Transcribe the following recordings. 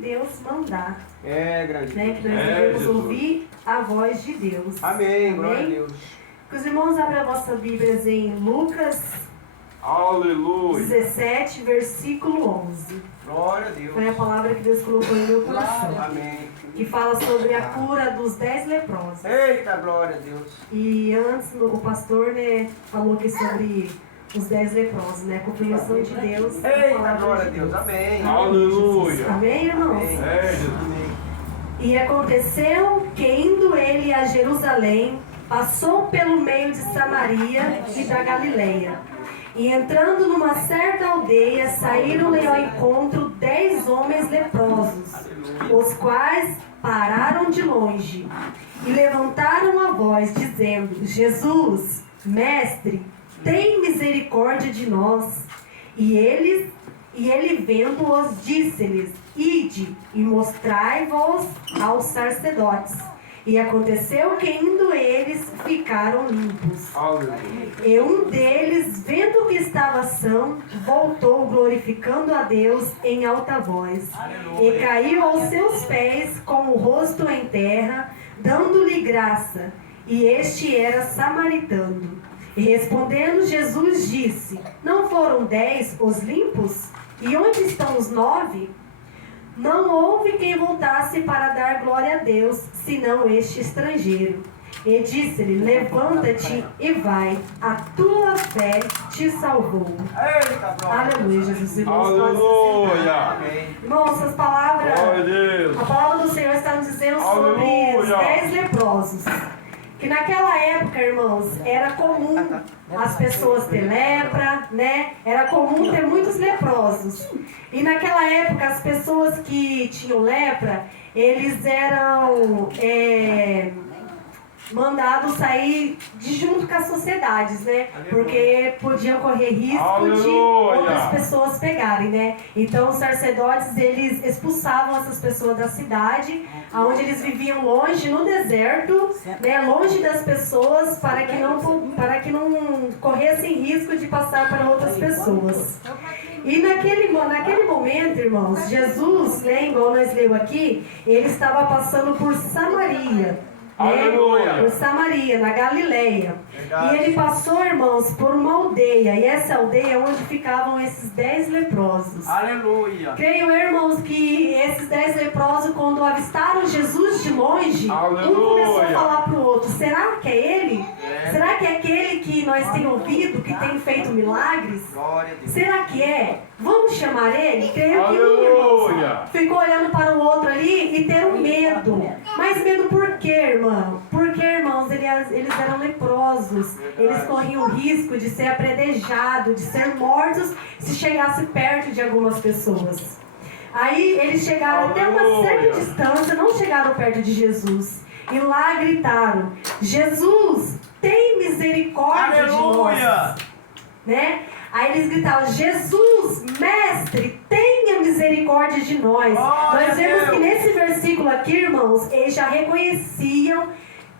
Deus mandar. Grande. Né? Que nós devemos ouvir a voz de Deus. Amém, glória a Deus. Que os irmãos abrem a vossa Bíblia em Lucas Aleluia. 17, versículo 11. Glória a Deus. Foi a palavra que Deus colocou em meu coração. Amém. Que fala sobre a cura dos 10 leprosos. Eita, glória a Deus. E antes o pastor, né, falou aqui sobre os 10 leprosos, né? A compreensão de Deus. Eita, glória a Deus. Amém. Aleluia. Amém, irmãos? É, Jesus. E aconteceu que, indo ele a Jerusalém, passou pelo meio de Samaria e da Galileia. E entrando numa certa aldeia, saíram-lhe ao encontro 10 homens leprosos, os quais pararam de longe e levantaram a voz, dizendo: Jesus, mestre, tem misericórdia de nós. E ele vendo-os, disse-lhes: Ide e mostrai-vos aos sacerdotes. E aconteceu que, indo eles, ficaram limpos. Aleluia. E um deles, vendo que estava são, voltou glorificando a Deus em alta voz. E caiu aos seus pés com o rosto em terra, dando-lhe graça. E este era samaritano. E respondendo, Jesus disse: Não foram 10 os limpos? E onde estão os 9? Não houve quem voltasse para dar glória a Deus, senão este estrangeiro. E disse-lhe: Levanta-te e vai, a tua fé te salvou. Eita, glória. Aleluia, Jesus. Irmãos, Aleluia. Amém. irmãos, essas palavras, Glória a Deus. a palavra do Senhor está nos dizendo sobre os Aleluia. 10 leprosos. Que naquela época, irmãos, era comum as pessoas ter lepra, né? Era comum ter muitos leprosos. E naquela época, as pessoas que tinham lepra, eles eram mandados sair de junto com as sociedades, né? Porque podiam correr risco de Aleluia. outras pessoas pegarem, né? Então os sacerdotes, eles expulsavam essas pessoas da cidade, onde eles viviam longe, no deserto, né? Longe das pessoas, para que não corressem risco de passar para outras pessoas. E naquele momento, irmãos, Jesus, né, igual nós lemos aqui, ele estava passando por Samaria. Aleluia. Por Samaria, na Galileia. Verdade. E ele passou, irmãos, por uma aldeia. E essa aldeia é onde ficavam esses 10 leprosos. Aleluia. Creio, irmãos, que esses 10 leprosos, quando avistaram Jesus de longe, Aleluia. um começou a falar para o outro: será que é ele? Será que é aquele que nós temos ouvido, que tem feito milagres? Glória a Deus. Será que é? Vamos chamar ele? Creio que um, Aleluia. irmãos, ficou olhando para o outro ali e ter um medo. Mas medo por quê, irmão? Porque, irmãos, eles eram leprosos. Eles corriam o risco de ser apedrejados, de ser mortos se chegasse perto de algumas pessoas. Aí eles chegaram até uma certa distância, não chegaram perto de Jesus. E lá gritaram: Jesus, tem misericórdia de Aleluia. nós. Né? Aí eles gritavam: Jesus, mestre, tenha misericórdia de nós. Glória Nós a vemos Deus. que nesse versículo aqui, irmãos, eles já reconheciam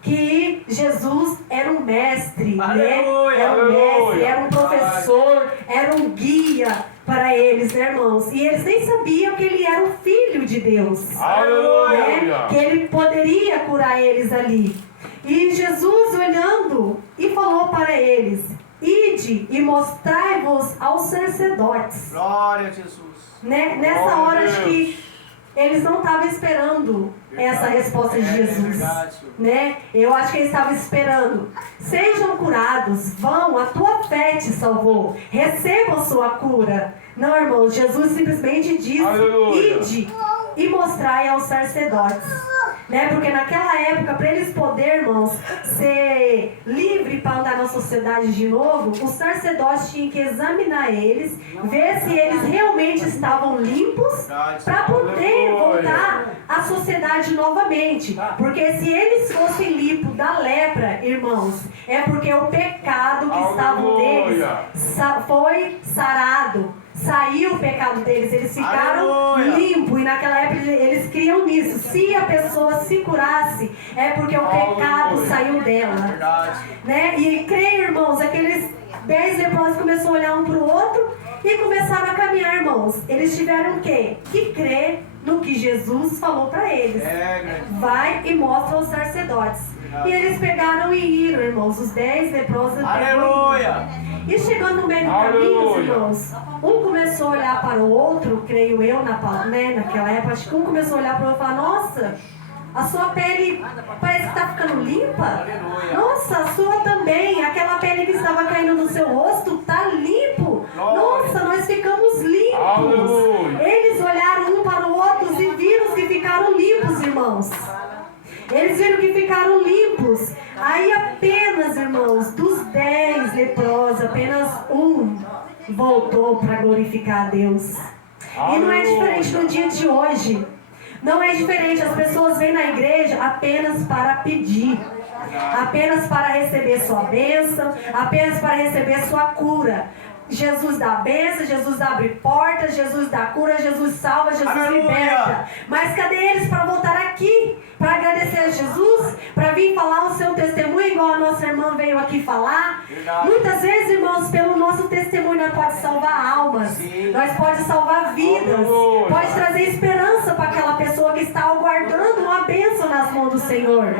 que Jesus era um mestre, né? Aleluia. Era um mestre, Aleluia. era um professor, era um guia para eles, né, irmãos? E eles nem sabiam que ele era o Filho de Deus. Aleluia. Né? Que ele poderia curar eles ali. E Jesus, olhando, e falou para eles: Ide e mostrai-vos aos sacerdotes. Glória a Jesus. Né? Nessa Glória a hora, acho Deus. que eles não estavam esperando essa resposta de Jesus. Verdade, Senhor. Né? Eu acho que eles estavam esperando: sejam curados, vão, a tua fé te salvou, recebam sua cura. Não, irmãos, Jesus simplesmente disse: Aleluia. ide e mostrai aos sacerdotes. Né? Porque naquela época, para eles poderem, irmãos, ser livre para andar na sociedade de novo, os sacerdotes tinham que examinar eles, ver se eles realmente estavam limpos, para poder voltar à sociedade novamente. Porque se eles fossem limpos da lepra, irmãos, é porque o pecado que estava neles foi sarado. Saiu o pecado deles, eles ficaram Aleluia. limpos. E naquela época eles criam nisso: se a pessoa se curasse, é porque o pecado Aleluia. saiu dela. Verdade. Né? E creio, irmãos, aqueles 10 leprosos começaram a olhar um para o outro e começaram a caminhar, irmãos. Eles tiveram o quê? Que crer no que Jesus falou para eles. Vai e mostra aos sacerdotes. E eles pegaram e iram, irmãos. Os 10 leprosos. Aleluia! E chegando no meio do caminho, irmãos, um começou a olhar para o outro, creio eu, naquela época, acho que um começou a olhar para o outro e falar, nossa, a sua pele parece que está ficando limpa. Nossa, a sua também. Aquela pele que estava caindo no seu rosto está limpo. Nossa, nós ficamos limpos. Eles olharam um para o outro e viram que ficaram limpos, irmãos. Eles viram que ficaram limpos. Aí apenas, irmãos, dos 10 leprosos, apenas um voltou para glorificar a Deus. E não é diferente no dia de hoje. Não é diferente. As pessoas vêm na igreja apenas para pedir. Apenas para receber sua bênção. Apenas para receber sua cura. Jesus dá bênção, Jesus abre portas, Jesus dá cura, Jesus salva, Jesus liberta. Mas cadê eles para voltar aqui? Para agradecer a Jesus? Para vir falar o seu testemunho, igual a nossa irmã veio aqui falar? Muitas vezes, irmãos, pelo nosso testemunho nós pode salvar almas. Nós pode salvar vidas. Pode trazer esperança para aquela pessoa que está aguardando uma bênção nas mãos do Senhor.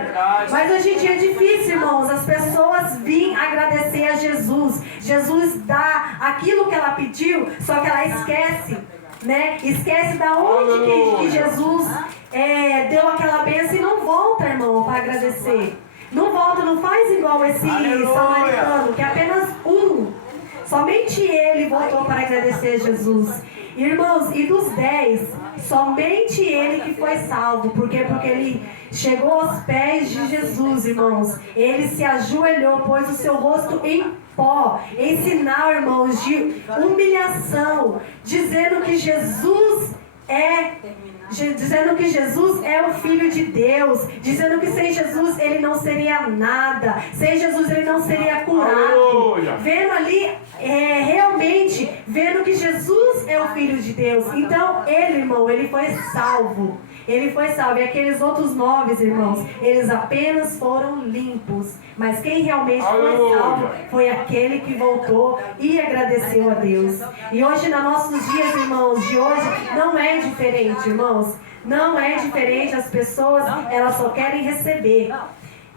Mas hoje em dia é difícil, irmãos, as pessoas virem agradecer a Jesus. Jesus dá aquilo que ela pediu, só que ela esquece, né? Esquece da onde que Jesus deu aquela bênção e não volta, irmão, para agradecer. Não volta, não faz igual esse samaritano, que apenas um, somente ele voltou para agradecer a Jesus. Irmãos, e dos 10, somente ele que foi salvo. Por quê? Porque ele chegou aos pés de Jesus, irmãos. Ele se ajoelhou, pôs o seu rosto em pó, em sinal, irmãos, de humilhação, dizendo que Jesus é o Filho de Deus, dizendo que sem Jesus ele não seria nada, sem Jesus ele não seria curado. Aleluia. Vendo ali, realmente, vendo que Jesus é o Filho de Deus. Então ele, irmão, ele foi salvo. Ele foi salvo. E aqueles outros 9, irmãos, eles apenas foram limpos. Mas quem realmente foi salvo foi aquele que voltou e agradeceu a Deus. E hoje, nos nossos dias, irmãos, de hoje, não é diferente, irmãos. Não é diferente. As pessoas, elas só querem receber.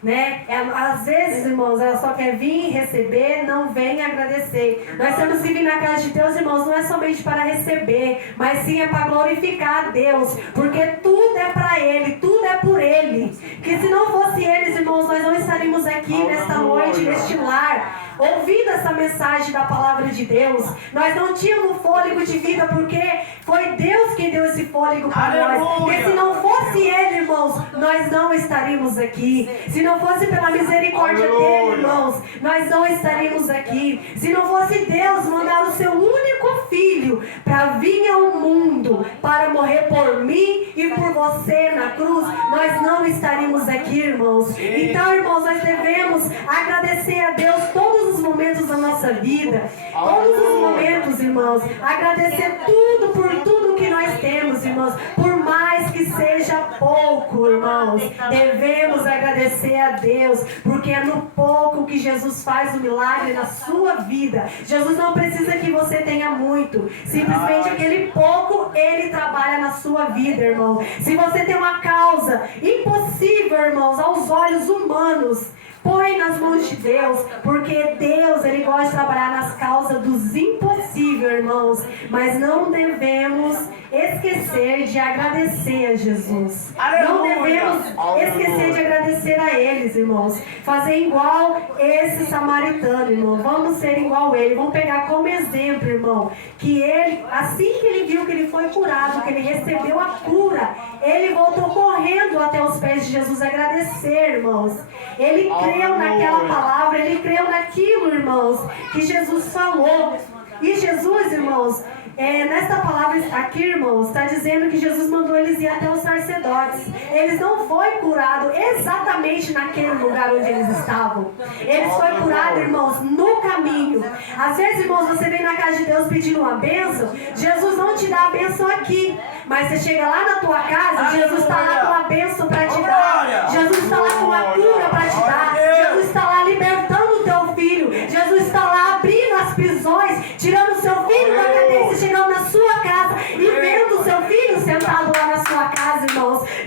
Né? Às vezes, irmãos, ela só quer vir receber, não vem agradecer. Nós temos que vir na casa de Deus, irmãos, não é somente para receber, mas sim é para glorificar a Deus, porque tudo é para Ele, tudo é por Ele. Que se não fosse eles, irmãos, nós não estaríamos aqui nesta noite, neste lar, ouvindo essa mensagem da palavra de Deus. Nós não tínhamos fôlego de vida, porque foi Deus quem deu esse fôlego para nós. E se não fosse Ele, irmãos, nós não estaríamos aqui. Se não fosse pela misericórdia dele, irmãos, nós não estaríamos aqui. Se não fosse Deus mandar o seu único filho para vir ao mundo, para morrer por mim e por você na cruz, nós não estaríamos aqui, irmãos. Então, irmãos, nós devemos agradecer a Deus todos os momentos da nossa vida, todos os momentos, irmãos, agradecer tudo por tudo que nós temos, irmãos, por mais que seja pouco, irmãos, devemos agradecer a Deus, porque é no pouco que Jesus faz o milagre na sua vida. Jesus não precisa que você tenha muito, simplesmente aquele pouco Ele trabalha na sua vida, irmão. Se você tem uma causa impossível, irmãos, aos olhos humanos, põe nas mãos de Deus, porque Deus, Ele gosta de trabalhar nas causas dos impossíveis, irmãos. Mas não devemos esquecer de agradecer a Jesus. Não devemos esquecer de agradecer a eles, irmãos. Fazer igual esse samaritano, irmão. Vamos ser igual ele. Vamos pegar como exemplo, irmão, que ele, assim que ele viu que ele foi curado, que ele recebeu a cura, ele voltou correndo até os pés de Jesus agradecer, irmãos. Ele creu naquela palavra, ele creu naquilo, irmãos, que Jesus falou. E Jesus, irmãos, nesta palavra aqui, irmãos, está dizendo que Jesus mandou eles ir até os sacerdotes. Eles não foram curados exatamente naquele lugar onde eles estavam. Eles foram curados, irmãos, no caminho. Às vezes, irmãos, você vem na casa de Deus pedindo uma bênção, Jesus não te dá a bênção aqui. Mas você chega lá na tua casa, Jesus está lá com a bênção para te dar. Jesus está lá com a cura para te dar. Jesus está lá libertando o teu filho. Jesus está lá abrindo as prisões, tirando o seu filho da cadeia, chegando na sua casa e vendo o seu filho sentado lá na sua casa.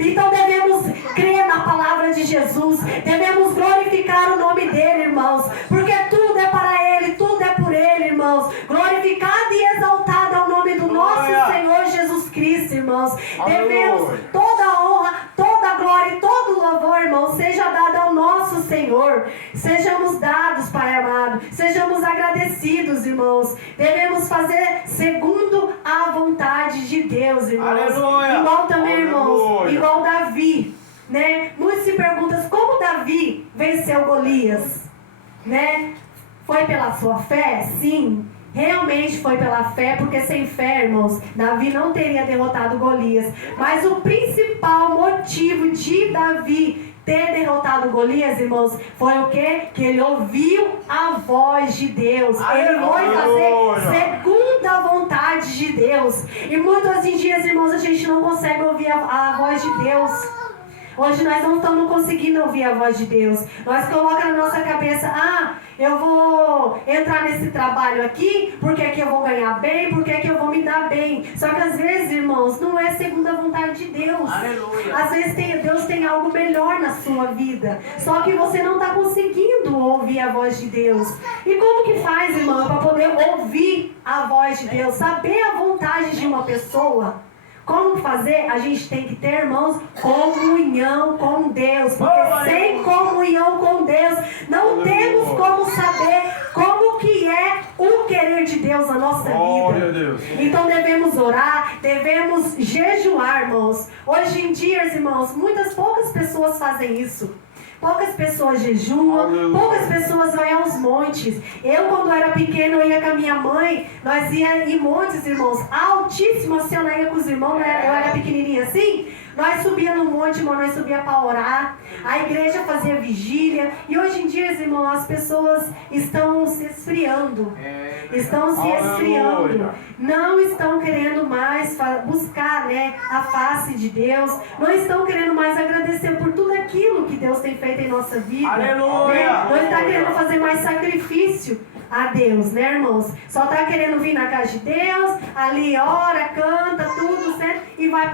Então devemos crer na palavra de Jesus, devemos glorificar o nome dele, irmãos, porque tudo é para ele, tudo é por ele, irmãos. Glorificado e exaltado é o nome do nosso Senhor Jesus Cristo, irmãos. Devemos toda a honra, toda a glória e todo o louvor, irmãos, seja dado ao nosso Senhor. Sejamos dados, Pai amado, sejamos agradecidos, irmãos. Devemos fazer segundo a vontade de Deus, irmãos. Aleluia. Igual também, irmãos, Aleluia. igual Davi, né? Muitos se perguntam como Davi venceu Golias, né? Foi pela sua fé? Sim, realmente foi pela fé, porque sem fé, irmãos, Davi não teria derrotado Golias. Mas o principal motivo de Davi ter derrotado Golias, irmãos, foi o quê? Que ele ouviu a voz de Deus. Ele foi fazer segundo a vontade de Deus. E muitos dias, irmãos, a gente não consegue ouvir a voz de Deus. Hoje nós não estamos conseguindo ouvir a voz de Deus. Nós colocamos na nossa cabeça, eu vou entrar nesse trabalho aqui, porque aqui eu vou ganhar bem, porque aqui eu vou me dar bem. Só que às vezes, irmãos, não é segundo a vontade de Deus. Aleluia. Às vezes Deus tem algo melhor na sua vida. Só que você não está conseguindo ouvir a voz de Deus. E como que faz, irmão, para poder ouvir a voz de Deus? Saber a vontade de uma pessoa? Como fazer? A gente tem que ter, irmãos, comunhão com Deus. Porque sem comunhão com Deus, não temos como saber como que é o querer de Deus na nossa Glória a vida. Deus. Então devemos orar, devemos jejuar, irmãos. Hoje em dia, irmãos, poucas pessoas fazem isso. Poucas pessoas jejuam, Aleluia. poucas pessoas vão aos montes. Eu, quando era pequeno, eu ia com a minha mãe, nós ia em montes, irmãos, altíssimos, assim, eu ia com os irmãos, eu era pequenininha assim, nós subia no monte, irmão, nós subia para orar, a igreja fazia vigília, e hoje em dia, irmão, as pessoas estão se esfriando, estão se esfriando, não estão querendo mais buscar, né, a face de Deus, não estão querendo mais agradecer por tudo aquilo que Deus tem feito em nossa vida. Aleluia. Né? Não está querendo fazer mais sacrifício a Deus, né, irmãos? Só está querendo vir na casa de Deus, ali ora, canta, tudo certo, e vai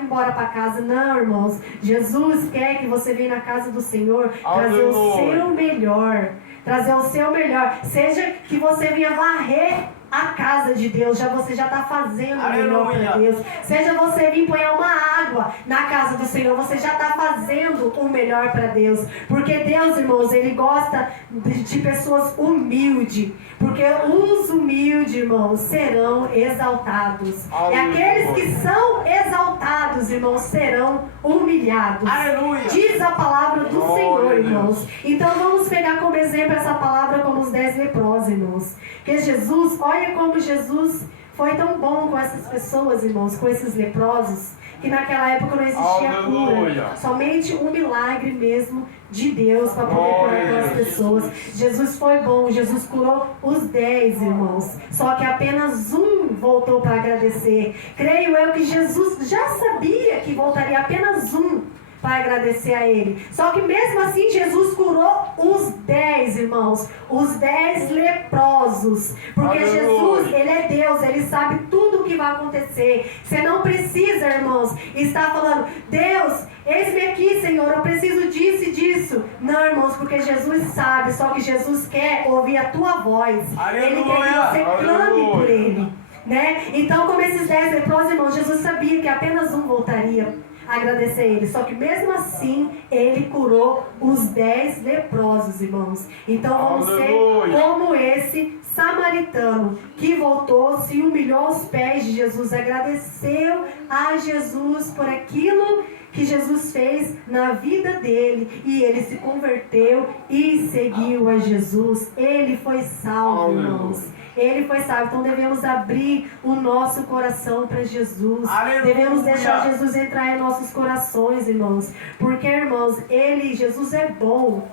embora para casa. Não, irmãos. Jesus quer que você venha na casa do Senhor, trazer o seu melhor. Trazer o seu melhor. Seja que você venha varrer a casa de Deus, você já está fazendo o melhor para Deus. Seja você vir pôr uma água na casa do Senhor, você já está fazendo o melhor para Deus. Porque Deus, irmãos, Ele gosta de pessoas humildes. Porque os humildes, irmãos, serão exaltados. E aqueles que são exaltados, irmãos, serão humilhados. Aleluia. Diz a palavra do Senhor, irmãos. Então vamos pegar como exemplo essa palavra como os 10 leprosos, irmãos. Que Jesus, olha como Jesus foi tão bom com essas pessoas, irmãos, com esses leprosos, que naquela época não existia cura. Somente um milagre mesmo de Deus para poder curar aquelas pessoas. Jesus foi bom, Jesus curou os 10, irmãos. Só que apenas um voltou para agradecer. Creio eu que Jesus já sabia que voltaria apenas um para agradecer a Ele. Só que mesmo assim Jesus curou os 10, irmãos. Os 10 leprosos. Porque Jesus, Ele é Deus. Ele sabe tudo o que vai acontecer. Você não precisa, irmãos, estar falando, Deus, eis-me aqui, Senhor, eu preciso disso e disso. Não, irmãos, porque Jesus sabe. Só que Jesus quer ouvir a tua voz. Ele quer que você clame por Ele, né? Então, como esses 10 leprosos, irmãos, Jesus sabia que apenas um voltaria agradecer a Ele. Só que mesmo assim, Ele curou os 10 leprosos, irmãos. Então vamos ser como esse samaritano que voltou, se humilhou aos pés de Jesus, agradeceu a Jesus por aquilo que Jesus fez na vida dele, e ele se converteu e seguiu a Jesus. Ele foi salvo, irmãos. Ele foi salvo. Então devemos abrir o nosso coração para Jesus. Aleluia. Devemos deixar Jesus entrar em nossos corações, irmãos. Porque, irmãos, Jesus é bom.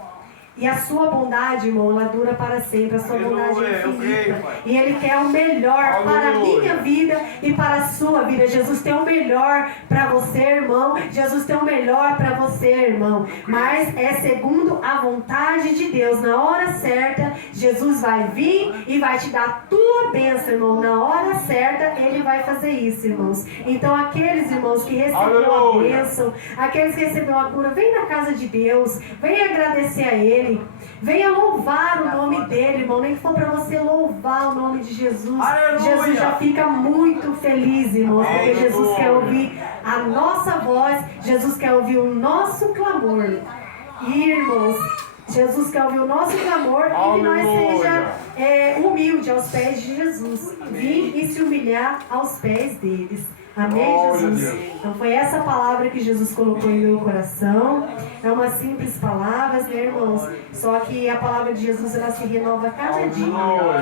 E a sua bondade, irmão, ela dura para sempre. A sua bondade é infinita. E Ele quer o melhor para a minha vida e para a sua vida. Jesus tem o melhor para você, irmão. Jesus tem o melhor para você, irmão. Mas é segundo a vontade de Deus. Na hora certa, Jesus vai vir e vai te dar a tua bênção, irmão. Na hora certa, Ele vai fazer isso, irmãos. Então, aqueles irmãos que receberam a bênção, aqueles que receberam a cura, vem na casa de Deus, vem agradecer a Ele. Venha louvar o nome dele, irmão. Nem que for para você louvar o nome de Jesus. Aleluia. Jesus já fica muito feliz, irmão. Porque Jesus quer ouvir a nossa voz. Jesus quer ouvir o nosso clamor. E, irmãos, Jesus quer ouvir o nosso clamor e que nós seja humilde aos pés de Jesus. Vir e se humilhar aos pés deles. Amém, Jesus? Então foi essa palavra que Jesus colocou em meu coração. É uma simples palavra, né, irmãos? Só que a palavra de Jesus, ela se renova a cada dia.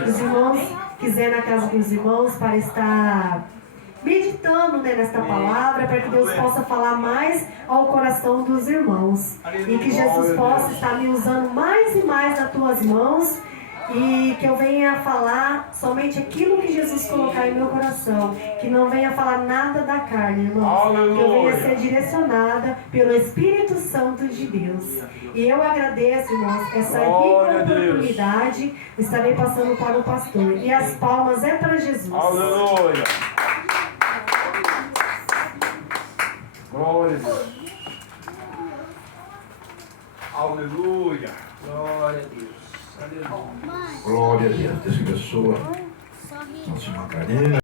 Os irmãos quiserem na casa dos irmãos para estar meditando, né, nesta palavra, para que Deus possa falar mais ao coração dos irmãos. E que Jesus possa estar me usando mais e mais nas tuas mãos. E que eu venha falar somente aquilo que Jesus colocar em meu coração. Que não venha falar nada da carne, irmãos. Que eu venha ser direcionada pelo Espírito Santo de Deus. E eu agradeço, irmãos, essa rica oportunidade. Estarei passando para o pastor. E as palmas é para Jesus. Aleluia. Glória a Deus. Aleluia. Glória a Deus. Glória a Deus. Deus abençoe. Nossa irmã Karina.